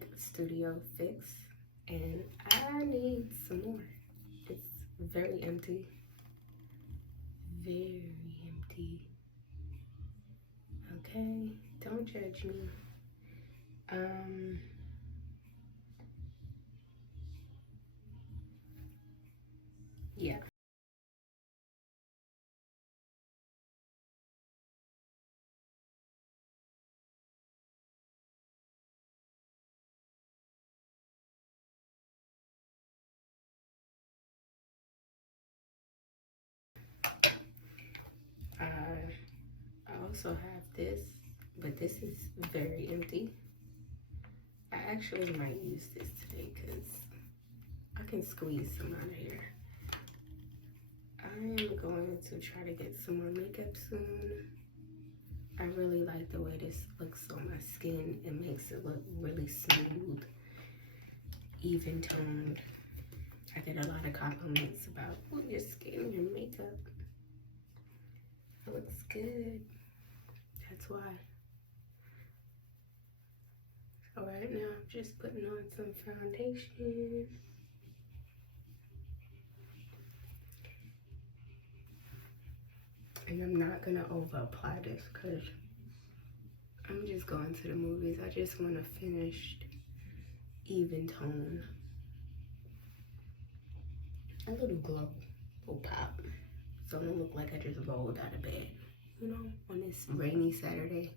Nickak Studio Fix, and I need some more. It's very empty. Very empty. Okay, don't judge me. Yeah. I also have this, but this is very empty. I actually might use this today because I can squeeze some out of here. I am going to try to get some more makeup soon. I really like the way this looks on my skin. It makes it look really smooth, even toned. I get a lot of compliments about, oh, your skin, your makeup. It looks good. That's why. So right now I'm just putting on some foundation. And I'm not gonna over apply this because I'm just going to the movies. I just want a finished, even tone. A little glow, a little pop. So I don't look like I just rolled out of bed, you know, on this rainy Saturday.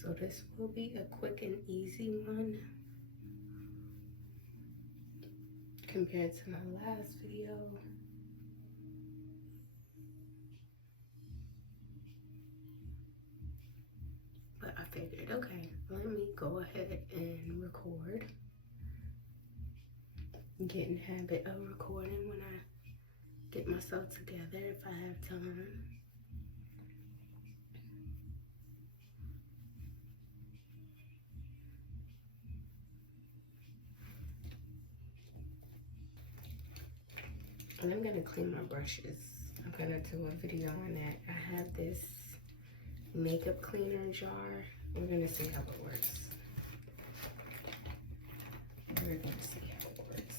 So this will be a quick and easy one compared to my last video. But I figured, okay, let me go ahead and record. Get in the habit of recording when I get myself together if I have time. And I'm gonna clean my brushes. I'm gonna do a video on that. I have this makeup cleaner jar. We're gonna see how it works. We're gonna see how it works.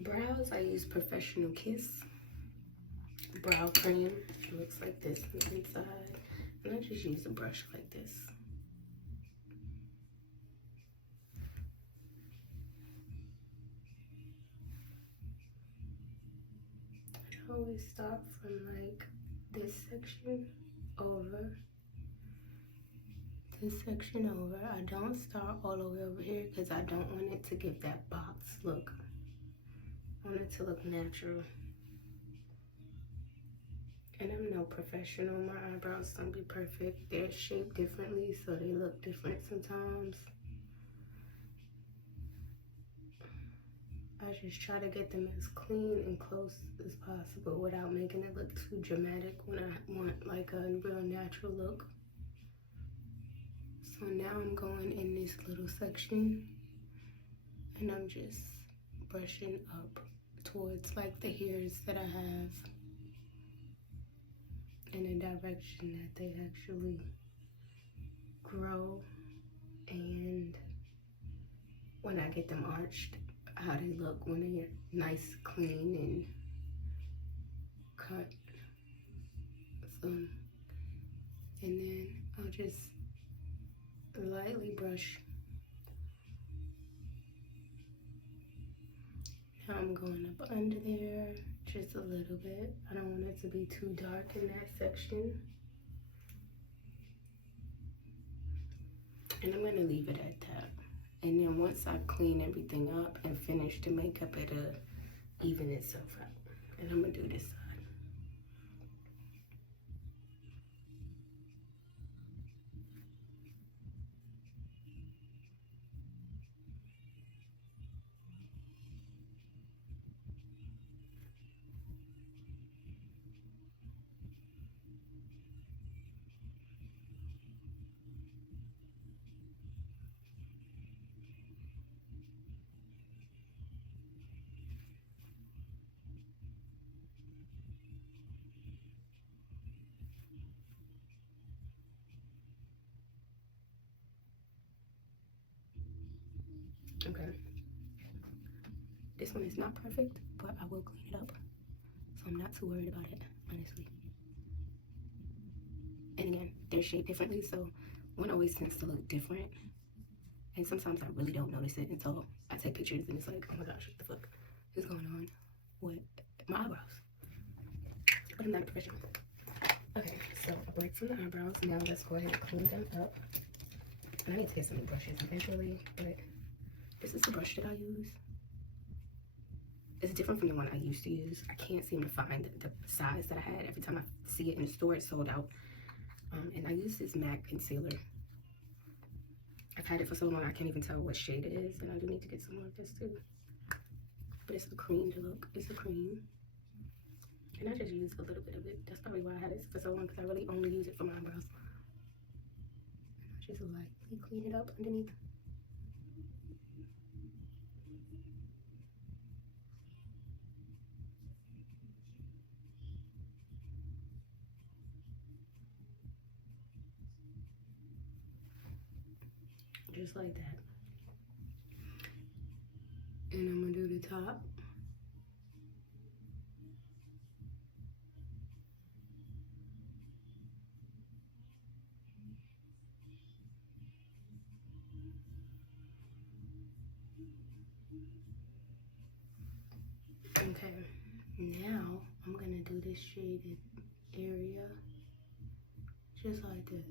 Brows, I use Professional Kiss brow cream. It looks like this on the inside. And I just use a brush like this. I always start from like this section over. This section over. I don't start all the way over here because I don't want it to give that box look. I want it to look natural. And I'm no professional. My eyebrows don't be perfect. They're shaped differently, so they look different sometimes. I just try to get them as clean and close as possible without making it look too dramatic when I want like a real natural look. So now I'm going in this little section and I'm just brushing up towards like the hairs that I have in a direction that they actually grow, and when I get them arched, how they look when they're nice, clean, and cut. So, and then I'll just lightly brush. Now I'm going up under there just a little bit. I don't want it to be too dark in that section. And I'm gonna leave it at that. And then once I clean everything up and finish the makeup, it'll even itself out. And I'm gonna do this side. this one is not perfect, but I will clean it up. So I'm not too worried about it, honestly. And again, they're shaped differently, so one always tends to look different. And sometimes I really don't notice it until I take pictures and it's like, oh my gosh, what the fuck is going on with my eyebrows? But I'm not a professional. Okay, so a break from the eyebrows. Now let's go ahead and clean them up. And I need to get some new brushes eventually, but this is the brush that I use. It's different from the one I used to use. I can't seem to find the size that I had. Every time I see it in the store, it's sold out. And I use this MAC concealer. I've had it for so long, I can't even tell what shade it is. And I do need to get some more of this too. But it's a cream to look. It's a cream. And I just use a little bit of it. That's probably why I had it for so long, because I really only use it for my eyebrows. Just lightly clean it up underneath. Just like that. And I'm gonna do the top. Okay, now I'm gonna do this shaded area just like this.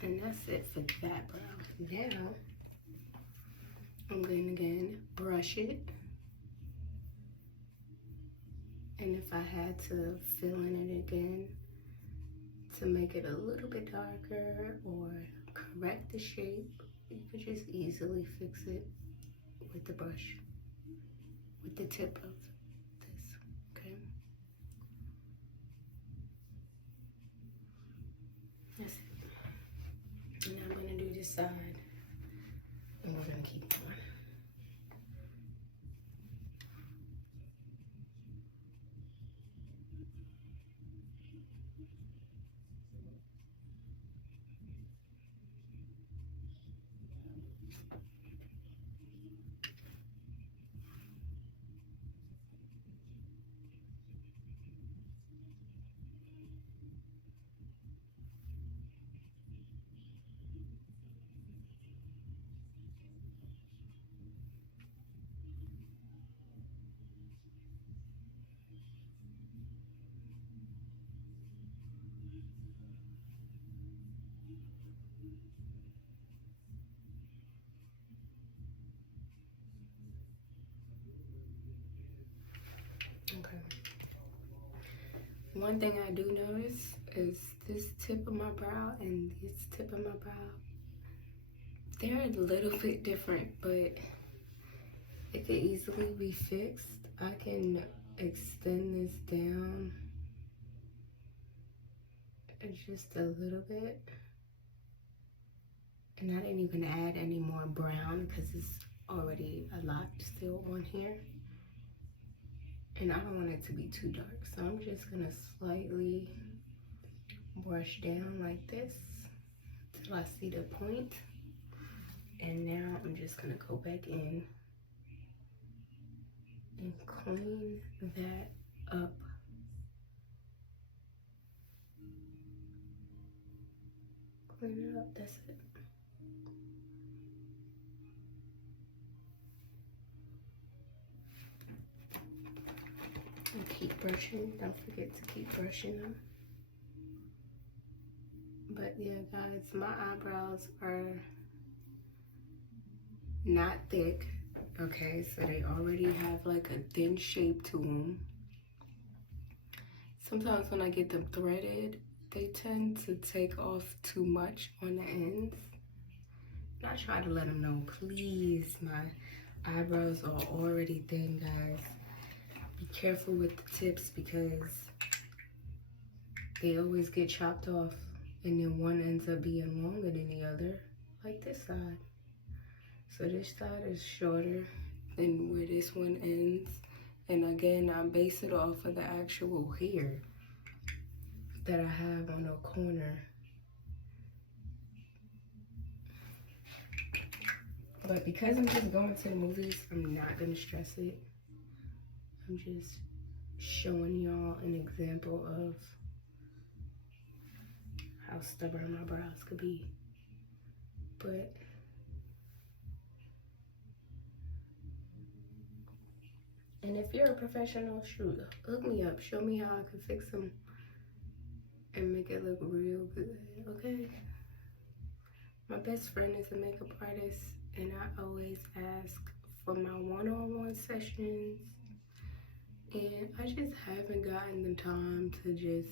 And that's it for that brow. Now I'm going to again brush it. And if I had to fill in it again to make it a little bit darker or correct the shape, you could just easily fix it with the brush, with the tip of this, okay? That's it. And I'm gonna do this side, and we're gonna keep going. Okay. One thing I do notice is this tip of my brow and this tip of my brow, they're a little bit different, but it could easily be fixed. I can extend this down just a little bit. And I didn't even add any more brown because it's already a lot still on here. And I don't want it to be too dark. So I'm just gonna slightly brush down like this till I see the point. And now I'm just gonna go back in and clean that up. Clean it up, that's it. And keep brushing, don't forget to keep brushing them. But yeah, guys, my eyebrows are not thick, okay? So they already have like a thin shape to them. Sometimes when I get them threaded, they tend to take off too much on the ends. And I try to let them know, please, my eyebrows are already thin, guys. Be careful with the tips because they always get chopped off and then one ends up being longer than the other, like this side. So this side is shorter than where this one ends. And again, I base it off of the actual hair that I have on the corner. But because I'm just going to the movies, I'm not gonna stress it. I'm just showing y'all an example of how stubborn my brows could be. But and if you're a professional, shoot, hook me up. Show me how I can fix them and make it look real good, okay? My best friend is a makeup artist, and I always ask for my one-on-one sessions, and I just haven't gotten the time to just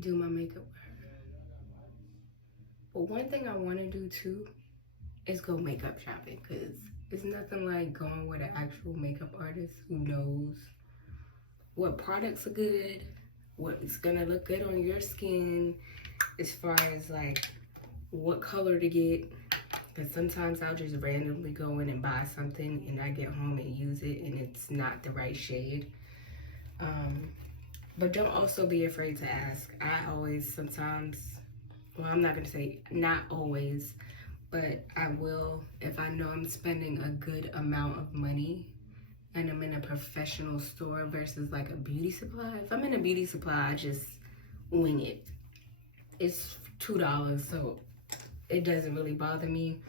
do my makeup. But one thing I want to do too is go makeup shopping, because it's nothing like going with an actual makeup artist who knows what products are good, what's gonna look good on your skin, as far as like what color to get. Because sometimes I'll just randomly go in and buy something and I get home and use it and it's not the right shade. But don't also be afraid to ask. I always sometimes, well, I'm not gonna say not always, but I will, if I know I'm spending a good amount of money and I'm in a professional store versus like a beauty supply. If I'm in a beauty supply, I just wing it. It's $2, so it doesn't really bother me.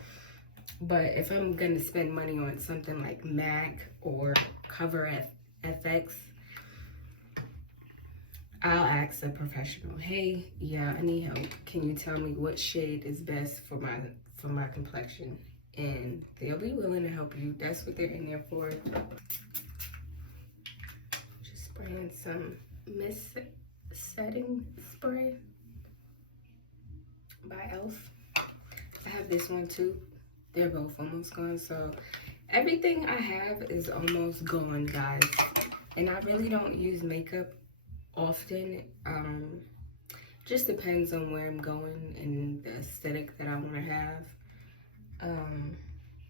But if I'm gonna spend money on something like MAC or Cover FX, I'll ask a professional, hey, yeah, I need help. Can you tell me what shade is best for my complexion? And they'll be willing to help you. That's what they're in there for. Just spraying some mist setting spray by e.l.f. I have this one too. They're both almost gone. So everything I have is almost gone, guys. And I really don't use makeup often. Just depends on where I'm going and the aesthetic that I want to have.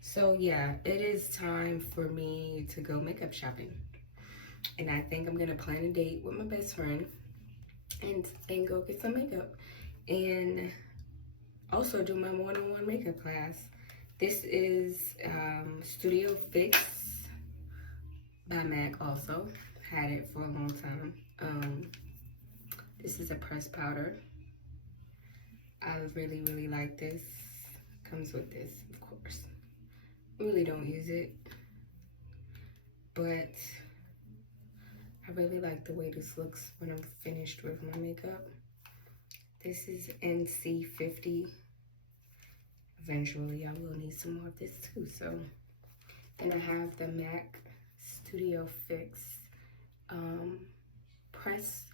So yeah, it is time for me to go makeup shopping. And I think I'm gonna plan a date with my best friend and go get some makeup. And also do my one-on-one makeup class. This is Studio Fix by MAC also. Had it for a long time. This is a pressed powder. I really, really like this. Comes with this, of course. Really don't use it, but I really like the way this looks when I'm finished with my makeup. This is NC50. Eventually, I will need some more of this too. So then I have the MAC Studio Fix press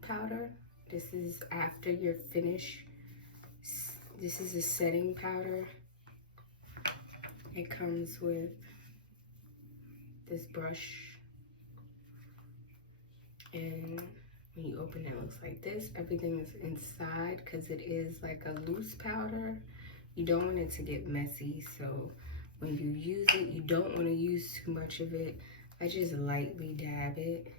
powder. This is after your finish. This is a setting powder. It comes with this brush, and when you open it, it looks like this. Everything is inside because it is like a loose powder. You don't want it to get messy, so when you use it, you don't want to use too much of it. I just lightly dab it,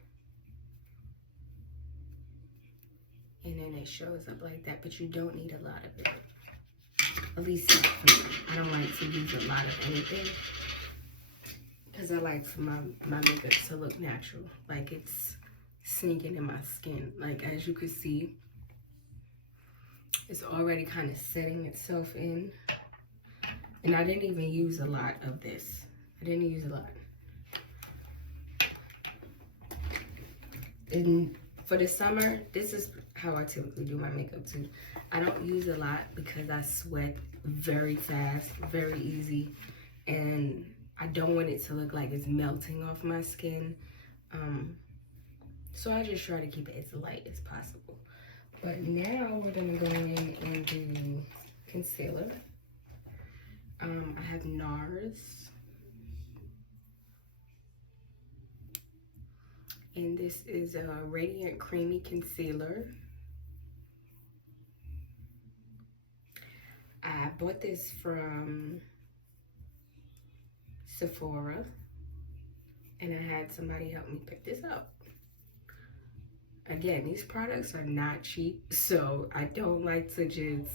and then it shows up like that, but you don't need a lot of it. At least I don't like to use a lot of anything because I like for my makeup to look natural, like it's sinking in my skin. Like as you can see, it's already kind of setting itself in. And I didn't even use a lot of this. I didn't use a lot. And for the summer, this is how I typically do my makeup too. I don't use a lot because I sweat very fast, very easy. And I don't want it to look like it's melting off my skin. So I just try to keep it as light as possible. But now we're gonna go in and do concealer. I have NARS. And this is a Radiant Creamy Concealer. I bought this from Sephora, and I had somebody help me pick this up. Again, these products are not cheap, so I don't like to just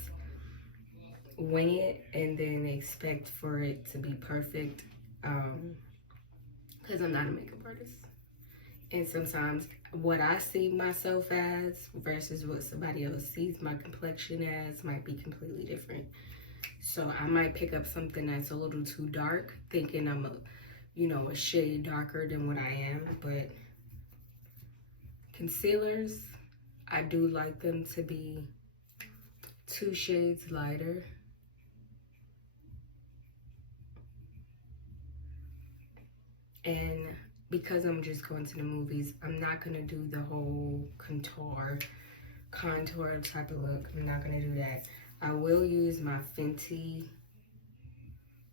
wing it and then expect for it to be perfect, because I'm not a makeup artist. And sometimes what I see myself as versus what somebody else sees my complexion as might be completely different. So I might pick up something that's a little too dark, thinking I'm a shade darker than what I am. But concealers, I do like them to be 2 shades lighter. And because I'm just going to the movies, I'm not gonna do the whole contour type of look. I'm not gonna do that. I will use my Fenty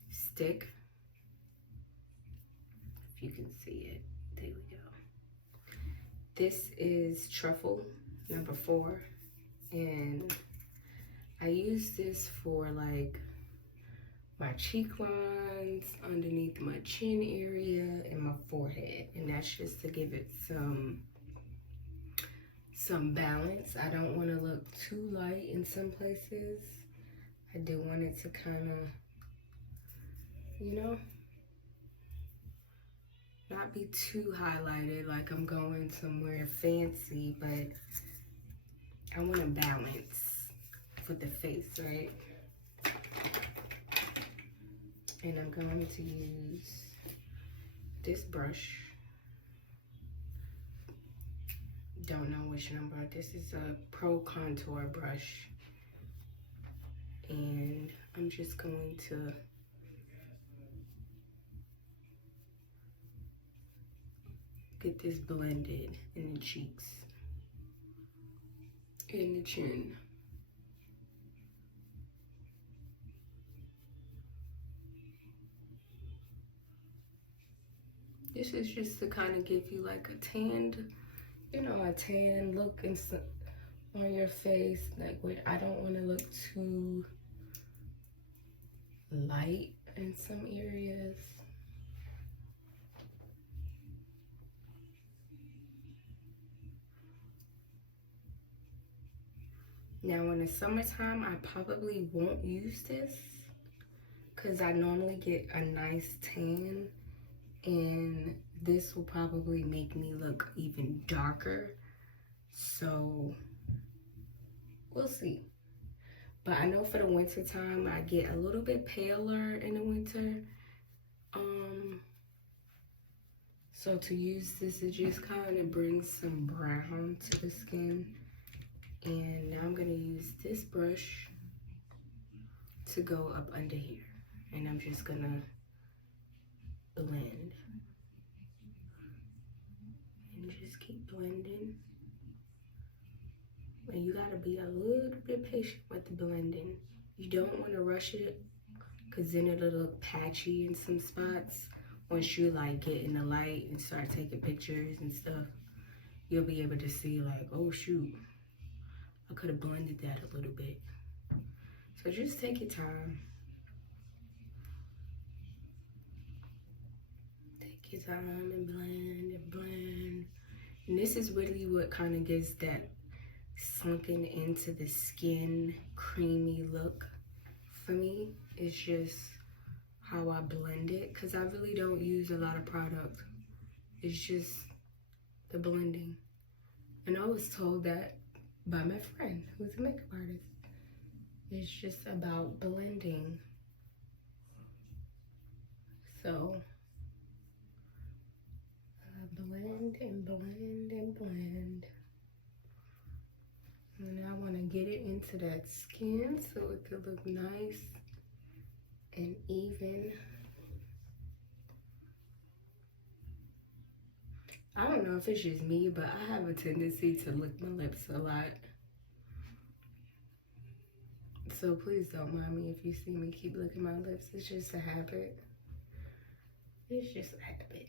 stick. If you can see it, there we go. This is Truffle number 4, and I use this for like my cheek lines, underneath my chin area, and my forehead, and that's just to give it some balance. I don't want to look too light in some places. I do want it to kind of, not be too highlighted like I'm going somewhere fancy, but I want to balance for the face, right? And I'm going to use this brush. Don't know which number. This is a Pro Contour brush. And I'm just going to get this blended in the cheeks and the chin. This is just to kind of give you like a tanned, a tan look on your face. Like, I don't want to look too light in some areas. Now in the summertime, I probably won't use this because I normally get a nice tan, and this will probably make me look even darker. So we'll see. But I know for the winter time, I get a little bit paler in the winter. So to use this, it just kind of brings some brown to the skin. And now I'm gonna use this brush to go up under here. And I'm just gonna blend. And just keep blending. And you gotta be a little bit patient with the blending. You don't wanna rush it, cause then it'll look patchy in some spots. Once you like get in the light and start taking pictures and stuff, you'll be able to see like, oh shoot, I could have blended that a little bit. So just take your time. Take your time and blend and blend. And this is really what kind of gives that sunken into the skin, creamy look for me. It's just how I blend it, because I really don't use a lot of product. It's just the blending. And I was told that by my friend who's a makeup artist. It's just about blending. So blend and blend and blend. And I want to get it into that skin so it could look nice and even. I don't know if it's just me, but I have a tendency to lick my lips a lot. So please don't mind me if you see me keep licking my lips. It's just a habit. It's just a habit.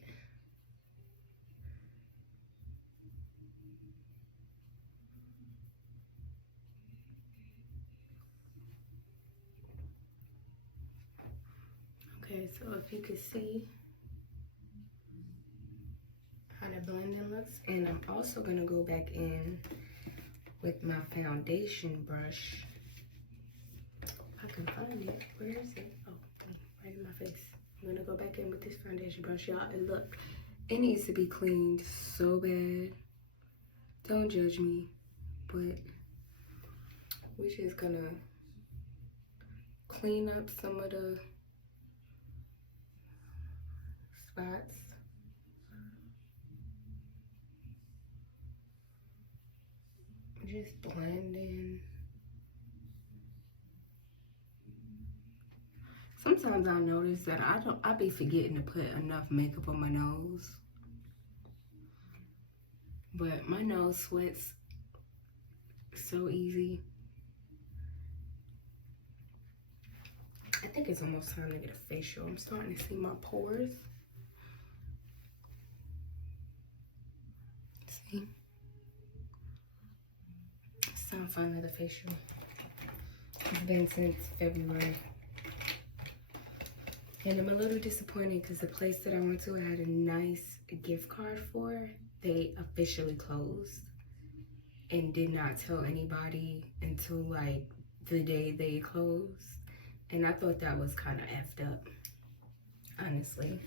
Okay, So if you can see how the blending looks. And I'm also gonna go back in with my foundation brush. I can find it. Where is it? Oh, right in my face. I'm gonna go back in with this foundation brush, y'all. And look, it needs to be cleaned so bad. Don't judge me, but we're just gonna clean up some of the spots. Just blend in. Sometimes I notice that I be forgetting to put enough makeup on my nose. But my nose sweats so easy. I think it's almost time to get a facial. I'm starting to see my pores. See? It's time for another facial. It's been since February. And I'm a little disappointed because the place that I went to, I had a nice gift card for. They officially closed and did not tell anybody until like the day they closed. And I thought that was kind of effed up, honestly.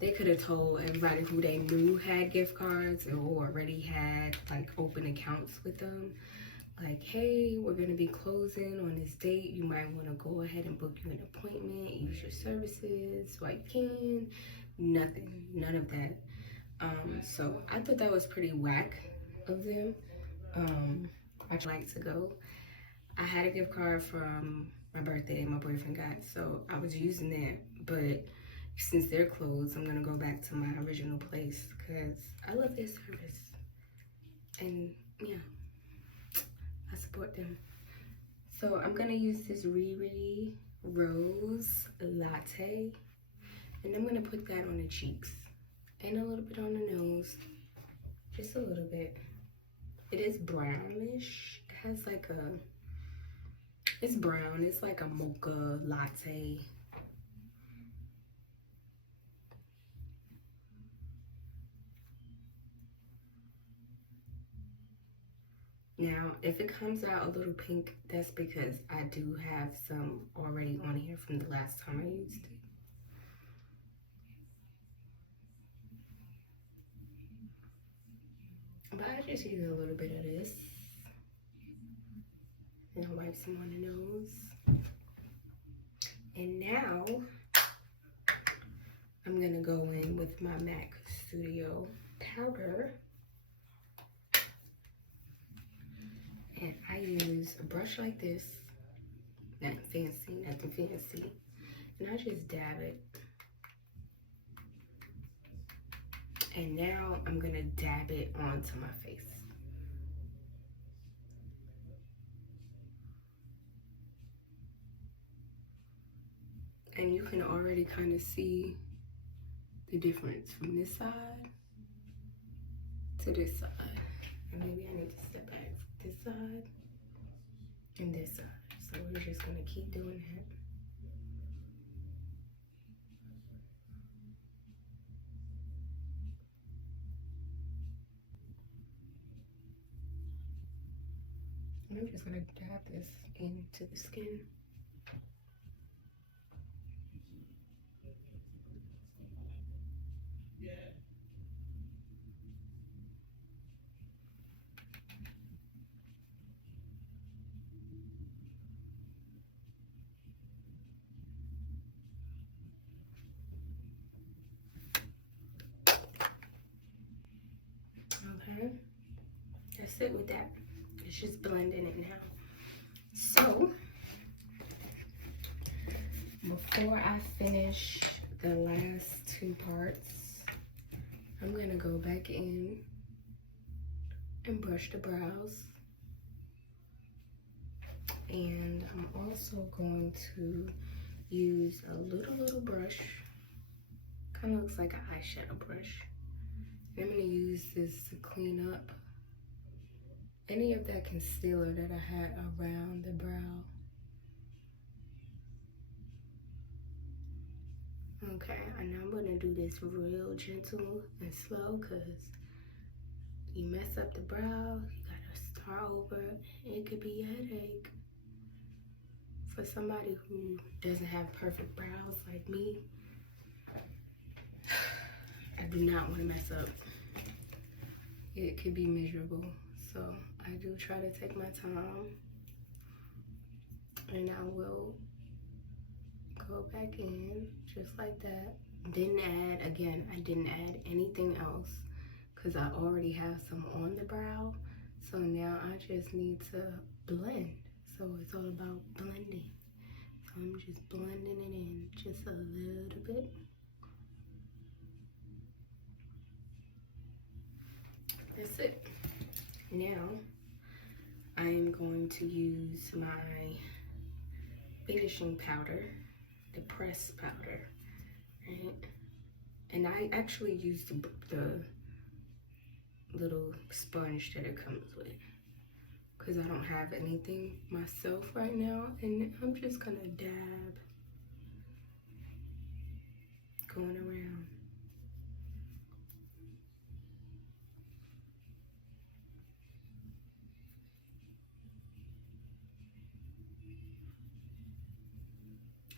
They could have told everybody who they knew had gift cards or already had like open accounts with them. Like, hey, we're gonna be closing on this date. You might wanna go ahead and book you an appointment, use your services while you can. Nothing, none of that. So I thought that was pretty whack of them. I'd like to go. I had a gift card from my birthday my boyfriend got, so I was using that. But since they're closed, I'm gonna go back to my original place because I love their service. And yeah, I support them. So I'm gonna use this Riri Rose Latte, and I'm gonna put that on the cheeks and a little bit on the nose, just a little bit. It is brownish. It has like a, it's brown. It's like a mocha latte. Now, if it comes out a little pink, that's because I do have some already on here from the last time I used it. But I just use a little bit of this. And I'll wipe some on the nose. And now, I'm gonna go in with my MAC Studio powder. And I use a brush like this, nothing fancy, nothing fancy. And I just dab it. And now I'm gonna dab it onto my face. And you can already kind of see the difference from this side to this side. And maybe I need to step back this side and this side. So we're just gonna keep doing that. And I'm just gonna dab this into the skin. Okay, that's it with that. It's just blending it now. So, before I finish the last two parts, I'm gonna go back in and brush the brows. And I'm also going to use a little brush. Kind of looks like an eyeshadow brush. And I'm gonna use this to clean up any of that concealer that I had around the brow. Okay, and I'm gonna do this real gentle and slow because you mess up the brow, you gotta start over. It could be a headache. For somebody who doesn't have perfect brows like me, I do not want to mess up. It could be miserable. So I do try to take my time, and I will go back in just like that. Didn't add, again, I didn't add anything else because I already have some on the brow. So now I just need to blend. So it's all about blending. So I'm just blending it in just a little bit. That's it. Now I am going to use my finishing powder, the press powder, right? And I actually used the little sponge that it comes with because I don't have anything myself right now, and I'm just gonna dab going around.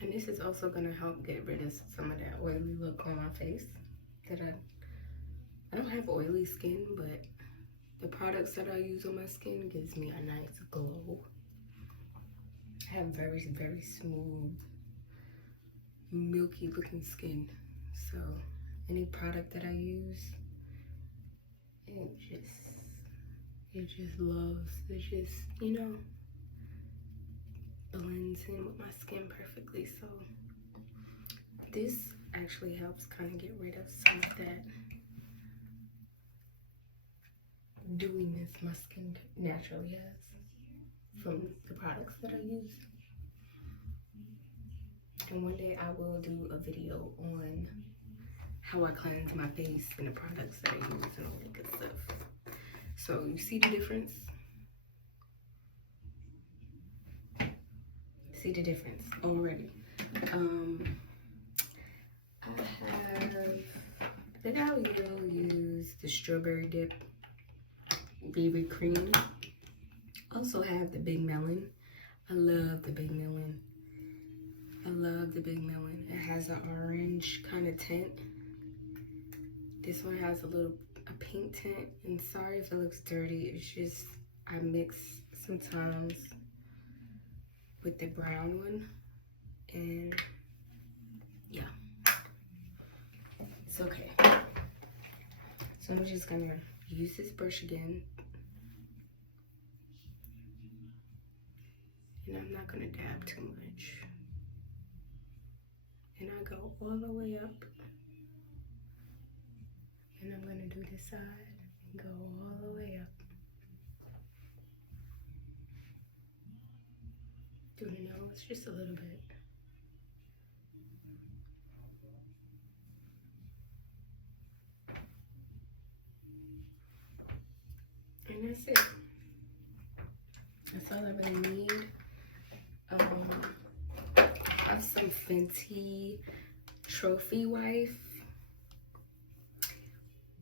And this is also gonna help get rid of some of that oily look on my face that I don't have oily skin, but the products that I use on my skin gives me a nice glow. I have very, very smooth, milky looking skin. So any product that I use, it just loves, it just, you know, blends in with my skin perfectly. So this actually helps kind of get rid of some of that dewiness my skin naturally has from the products that I use. And one day I will do a video on how I cleanse my face and the products that I use and all that good stuff. So you see the difference? See the difference already. I think I will use the strawberry dip BB cream. Also have the big melon. I love the big melon. I love the big melon. It has an orange kind of tint. This one has a pink tint, and sorry if it looks dirty. It's just I mix sometimes with the brown one, and yeah, it's okay. So I'm just gonna use this brush again, and I'm not gonna dab too much. And I go all the way up, and I'm gonna do this side and go all the way up. Do the nose just a little bit. And that's it. That's all I really need. I have some Fenty Trophy Wife.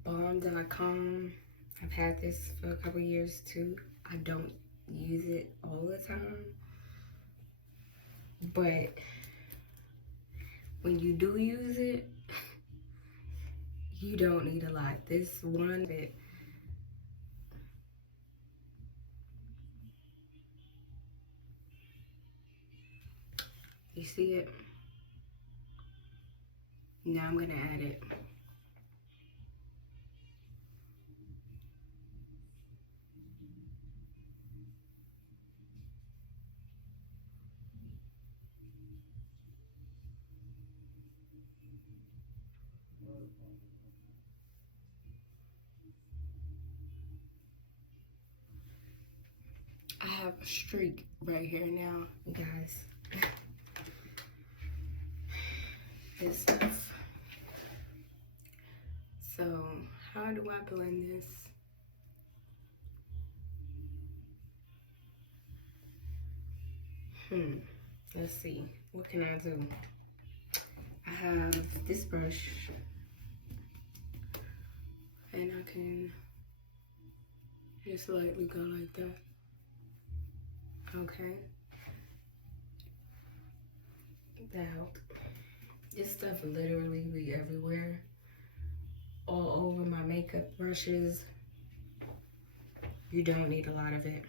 Bomb.com. I've had this for a couple years too. I don't use it all the time, but when you do use it, you don't need a lot. This one bit, you see it? Now I'm gonna add it. I have a streak right here now, you guys. This stuff. So how do I blend this? Let's see. What can I do? I have this brush, and I can just lightly go like that. Okay. That helped. This stuff literally be everywhere. All over my makeup brushes. You don't need a lot of it.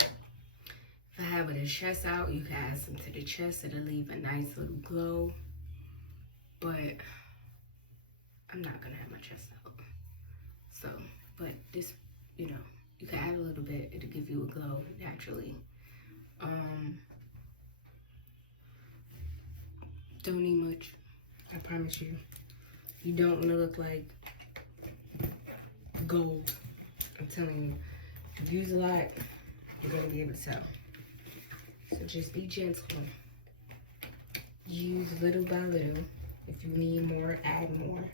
If I have the chest out, you can add some to the chest. It'll leave a nice little glow. But I'm not gonna have my chest out. So, but this, you know, you can add a little bit. It'll give you a glow naturally. Don't need much. I promise you. You don't want to look like gold. I'm telling you. If you use a lot, you're going to be able to tell. So just be gentle. Use little by little. If you need more, add more.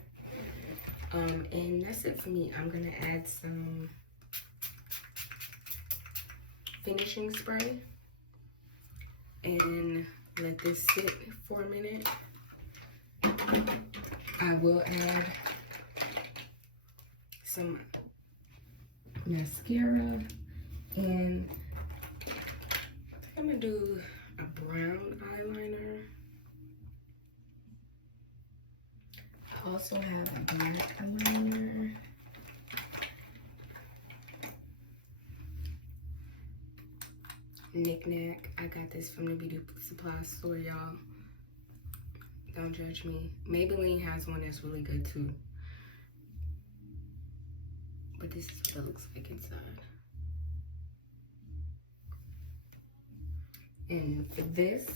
And that's it for me. I'm going to add some finishing spray. And let this sit for a minute. I will add some mascara, and I'm gonna do a brown eyeliner. I also have a black eyeliner. Nickak. I got this from the beauty supply store, y'all. Don't judge me. Maybelline has one that's really good too. But this is what it looks like inside. And for this,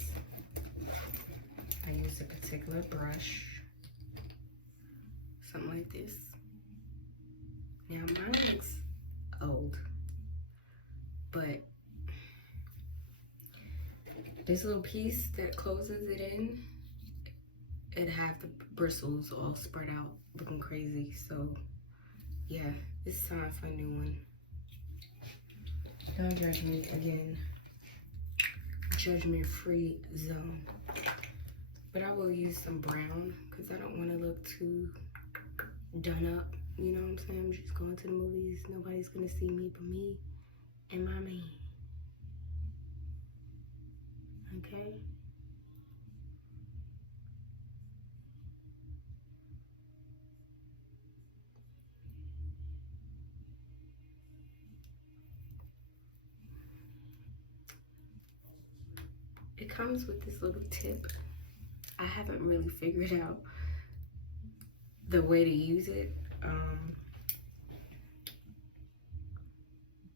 I use a particular brush. Something like this. Now mine looks old. But this little piece that closes it in, it have the bristles all spread out looking crazy. So yeah, it's time for a new one. Don't judge me again. Judgment free zone. But I will use some brown because I don't want to look too done up. You know what I'm saying? I'm just going to the movies. Nobody's gonna see me but me and my man. Okay? It comes with this little tip. I haven't really figured out the way to use it.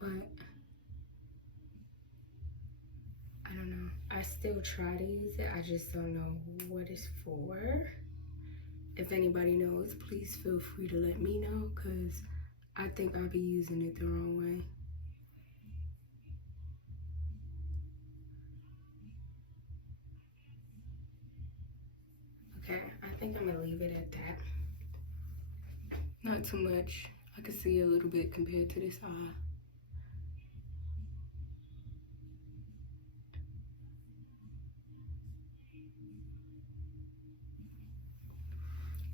But I don't know. I still try to use it. I just don't know what it's for. If anybody knows, please feel free to let me know, because I think I'll be using it the wrong way. Okay, I think I'm gonna leave it at that. Not too much. I can see a little bit compared to this eye.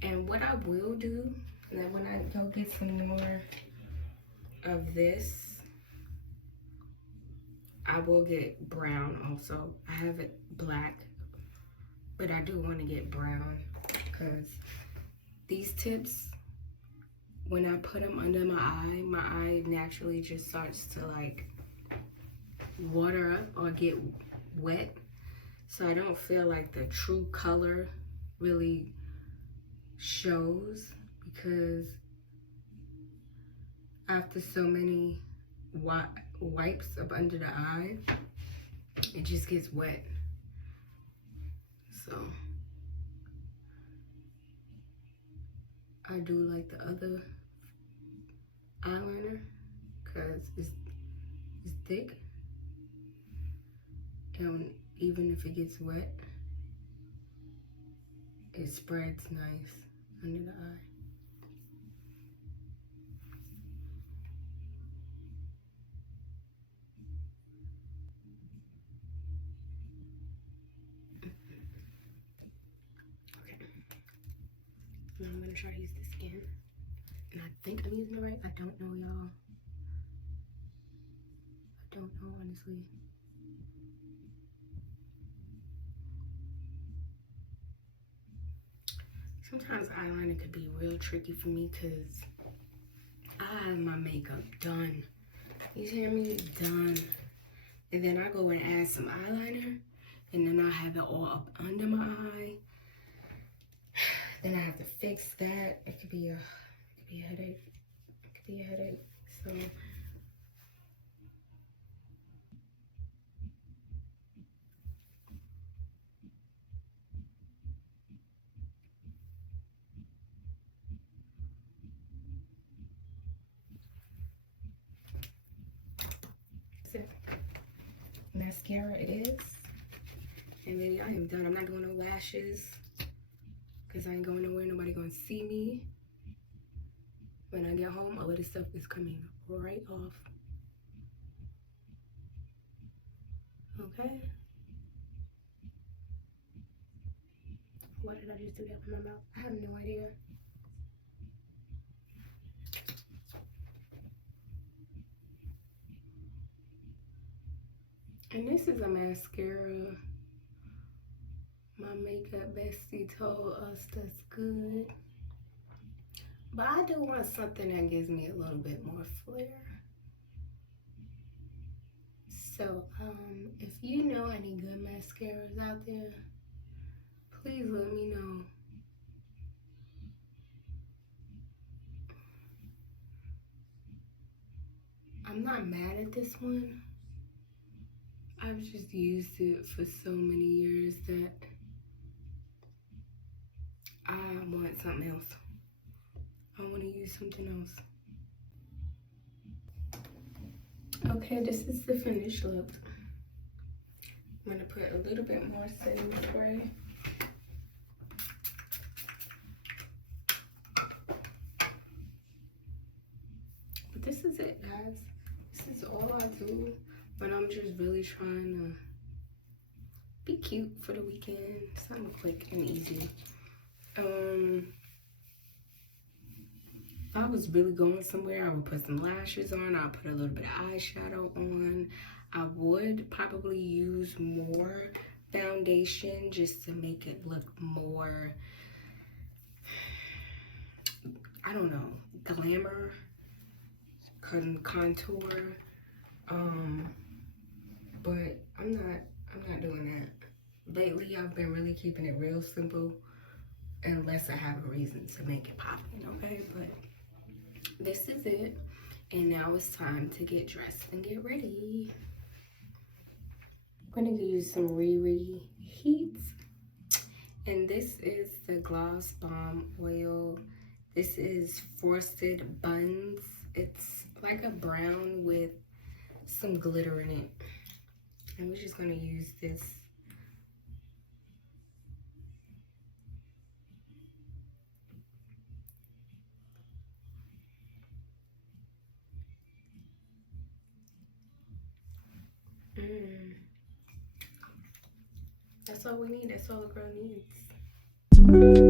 And what I will do, that when I go get some more of this, I will get brown also. I have it black, but I do want to get brown because these tips, when I put them under my eye naturally just starts to like water up or get wet. So I don't feel like the true color really shows, because after so many wipes up under the eye, it just gets wet. So I do like the other eyeliner because it's thick, and even if it gets wet, it spreads nice under the eye. Okay. I'm gonna try to use this again. And I think I'm using it right. I don't know, y'all. I don't know, honestly. Sometimes eyeliner could be real tricky for me because I have my makeup done. You hear me? Done. And then I go and add some eyeliner, and then I have it all up under my eye. Then I have to fix that. It could be a headache. It could be a headache. So mascara it is. And then I am done. I'm not doing no lashes because I ain't going nowhere. Nobody gonna see me. When I get home, all of this stuff is coming right off. Okay. Why did I just do that with my mouth? I have no idea. And this is a mascara. My makeup bestie told us that's good. But I do want something that gives me a little bit more flair. So, if you know any good mascaras out there, please let me know. I'm not mad at this one. I've just used it for so many years that I want something else. I want to use something else. Okay, this is the finished look. I'm gonna put a little bit more setting spray. But this is it, guys. This is all I do when I'm just really trying to be cute for the weekend. Something quick and easy. If I was really going somewhere, I would put some lashes on. I'll put a little bit of eyeshadow on. I would probably use more foundation just to make it look more, I don't know, glamour, contour. But I'm not doing that. Lately, I've been really keeping it real simple unless I have a reason to make it poppin', okay? But this is it, and now it's time to get dressed and get ready. I'm gonna use some Riri Heat, and this is the Gloss Bomb Oil. This is Frosted Buns. It's like a brown with some glitter in it, and we're just gonna use this. That's all we need. That's all a girl needs.